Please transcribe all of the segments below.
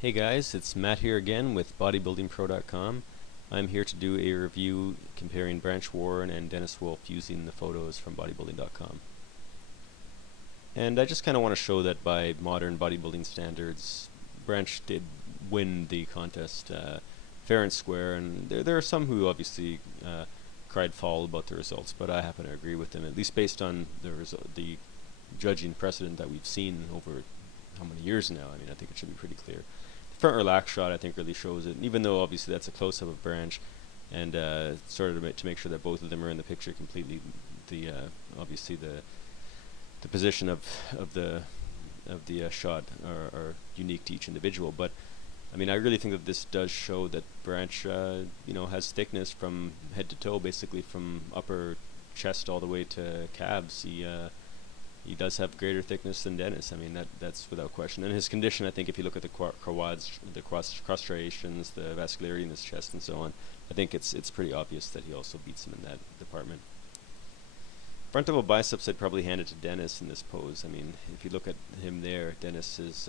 Hey guys, it's Matt here again with bodybuildingpro.com. I'm here to do a review comparing Branch Warren and Dennis Wolf using the photos from bodybuilding.com. And I just kind of want to show that by modern bodybuilding standards, Branch did win the contest fair and square, and there are some who obviously cried foul about the results, but I happen to agree with them, at least based on the judging precedent that we've seen over how many years now. I mean, I think it should be pretty clear. Front relax shot I think really shows it, and even though obviously that's a close-up of Branch and sort of to make sure that both of them are in the picture completely, obviously the position of the shot are unique to each individual, but I mean I really think that this does show that Branch has thickness from head to toe, basically from upper chest all the way to calves. He does have greater thickness than Dennis. I mean, that's without question. And his condition, I think, if you look at the quads, the cross striations, the vascularity in his chest, and so on, I think it's pretty obvious that he also beats him in that department. Front double biceps, I'd probably hand it to Dennis in this pose. I mean, if you look at him there, Dennis is,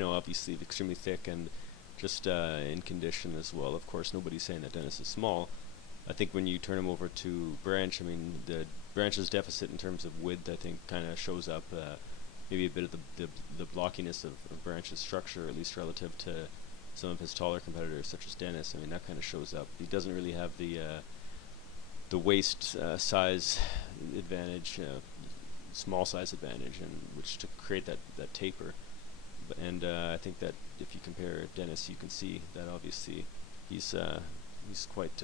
obviously extremely thick and just in condition as well. Of course, nobody's saying that Dennis is small. I think when you turn him over to Branch, I mean, the Branch's deficit in terms of width, I think, kind of shows up maybe a bit of the blockiness of Branch's structure, at least relative to some of his taller competitors, such as Dennis. I mean, that kind of shows up. He doesn't really have the waist size advantage, small size advantage, and which to create that taper. And I think that if you compare Dennis, you can see that obviously he's quite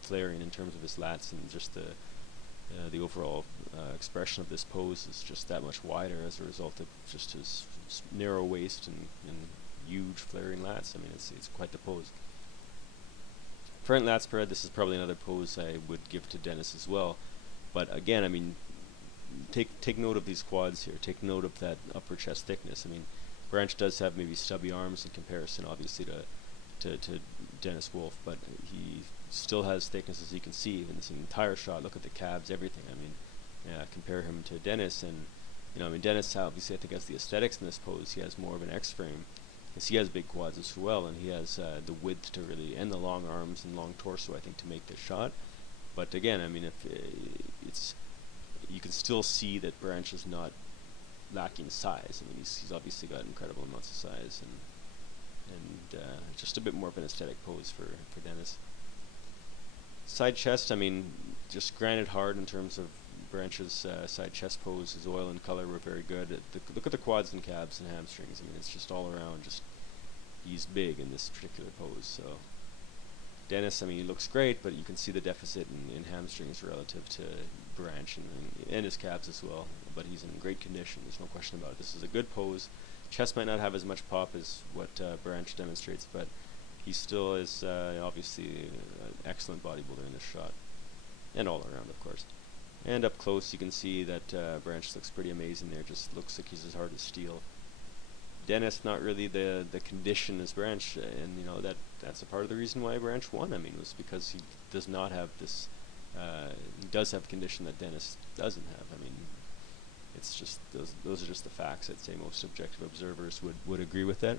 flaring in terms of his lats, and just the overall expression of this pose is just that much wider as a result of just his narrow waist and huge flaring lats. I mean, it's quite the pose. Front lat spread, this is probably another pose I would give to Dennis as well. But again, I mean, take note of these quads here. Take note of that upper chest thickness. I mean, Branch does have maybe stubby arms in comparison, obviously, to Dennis Wolf, but he still has thickness, as you can see in this entire shot. Look at the calves, everything. I mean, compare him to Dennis, and I mean, Dennis obviously I think has the aesthetics in this pose. He has more of an X frame, because he has big quads as well, and he has the width to really, and the long arms and long torso, I think, to make this shot. But again, I mean, if you can still see that Branch is not lacking size. I mean, he's obviously got incredible amounts of size, and just a bit more of an aesthetic pose for Dennis. Side chest, I mean, just granted hard in terms of Branch's side chest pose. His oil and color were very good. Look at the quads and calves and hamstrings. I mean, it's just all around, just he's big in this particular pose. So Dennis, I mean, he looks great, but you can see the deficit in hamstrings relative to Branch and his calves as well. But he's in great condition. There's no question about it. This is a good pose. Chest might not have as much pop as what Branch demonstrates, but he still is obviously an excellent bodybuilder in this shot, and all around, of course. And up close, you can see that Branch looks pretty amazing there. Just looks like he's as hard as steel. Dennis, not really the condition as Branch, and that's a part of the reason why Branch won. I mean, was because he does not have this. He does have condition that Dennis doesn't have. I mean, it's just those are just the facts. I'd say most objective observers would agree with that.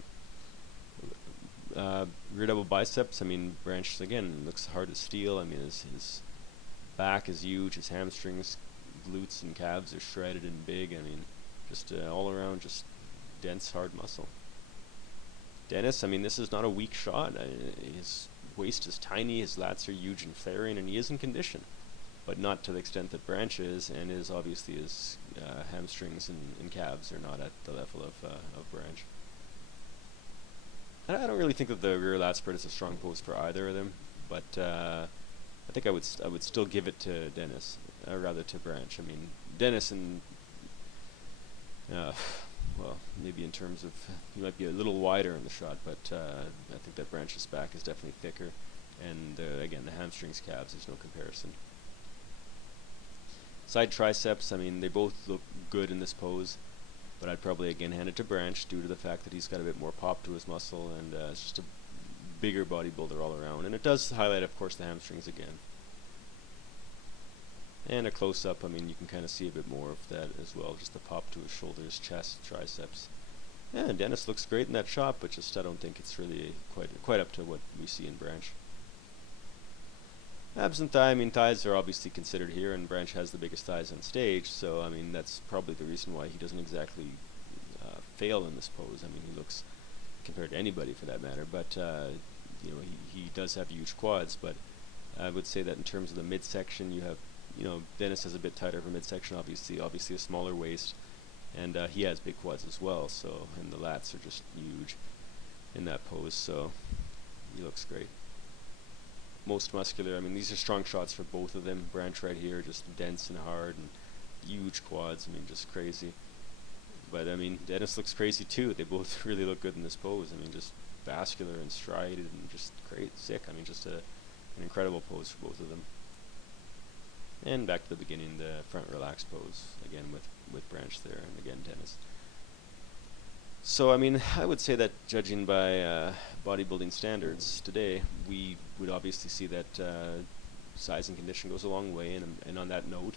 Rear double biceps, I mean, Branch again looks hard as steel. I mean, his back is huge, his hamstrings, glutes and calves are shredded and big. I mean, just all around just dense, hard muscle. Dennis, I mean, this is not a weak shot. His waist is tiny, his lats are huge and flaring, and he is in condition, but not to the extent that Branch is, and obviously his hamstrings and calves are not at the level of Branch. I don't really think that the rear lat spread is a strong pose for either of them, but I think I would still give it to Dennis, rather to Branch. I mean, Dennis well, maybe in terms of, he might be a little wider in the shot, but I think that Branch's back is definitely thicker, and again, the hamstrings, calves, there's no comparison. Side triceps, I mean, they both look good in this pose, but I'd probably again hand it to Branch due to the fact that he's got a bit more pop to his muscle, and it's just a bigger bodybuilder all around. And it does highlight, of course, the hamstrings again. And a close-up, I mean, you can kind of see a bit more of that as well, just the pop to his shoulders, chest, triceps. Yeah, Dennis looks great in that shot, but just I don't think it's really quite up to what we see in Branch. Abs and thigh, I mean, thighs are obviously considered here, and Branch has the biggest thighs on stage, so I mean that's probably the reason why he doesn't exactly fail in this pose. I mean, he looks compared to anybody for that matter, but you know, he does have huge quads. But I would say that in terms of the midsection, you have, you know, Dennis has a bit tighter of a midsection, obviously a smaller waist, and he has big quads as well. So, and the lats are just huge in that pose. So he looks great. Most muscular. I mean, these are strong shots for both of them. Branch right here, just dense and hard, and huge quads. I mean, just crazy. But I mean, Dennis looks crazy too. They both really look good in this pose. I mean, just vascular and strided and just great, sick. I mean, just an incredible pose for both of them. And back to the beginning, the front relaxed pose again with Branch there, and again Dennis. So I mean, I would say that judging by bodybuilding standards today, we would obviously see that size and condition goes a long way. And on that note,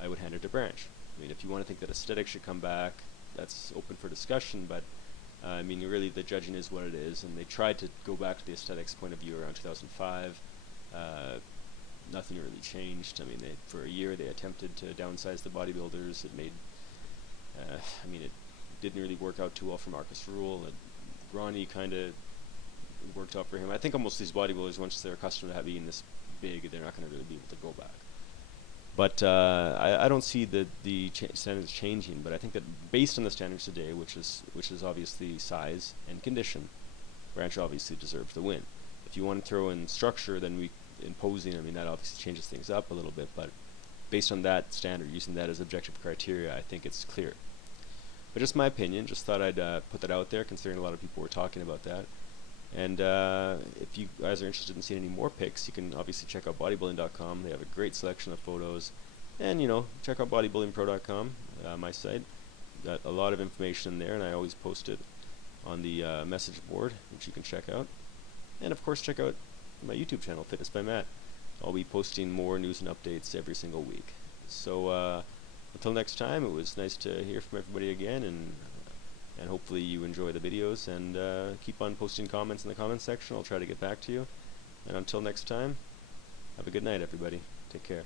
I would hand it to Branch. I mean, if you want to think that aesthetics should come back, that's open for discussion, but I mean, really the judging is what it is, and they tried to go back to the aesthetics point of view around 2005. Nothing really changed. I mean, for a year they attempted to downsize the bodybuilders. It made, I mean, it didn't really work out too well for Marcus Rule. Ronnie kind of worked out for him. I think almost these bodybuilders, once they're accustomed to being this big, they're not going to really be able to go back. But I don't see the standards changing. But I think that based on the standards today, which is obviously size and condition, Branch obviously deserves the win. If you want to throw in structure, then in posing, I mean, that obviously changes things up a little bit. But based on that standard, using that as objective criteria, I think it's clear. But just my opinion. Just thought I'd put that out there, considering a lot of people were talking about that. And if you guys are interested in seeing any more pics, you can obviously check out bodybuilding.com. They have a great selection of photos. And, you know, check out bodybuildingpro.com, my site. Got a lot of information in there, and I always post it on the message board, which you can check out. And, of course, check out my YouTube channel, Fitness by Matt. I'll be posting more news and updates every single week. So, until next time, it was nice to hear from everybody again, and hopefully you enjoy the videos, and keep on posting comments in the comments section. I'll try to get back to you. And until next time, have a good night, everybody. Take care.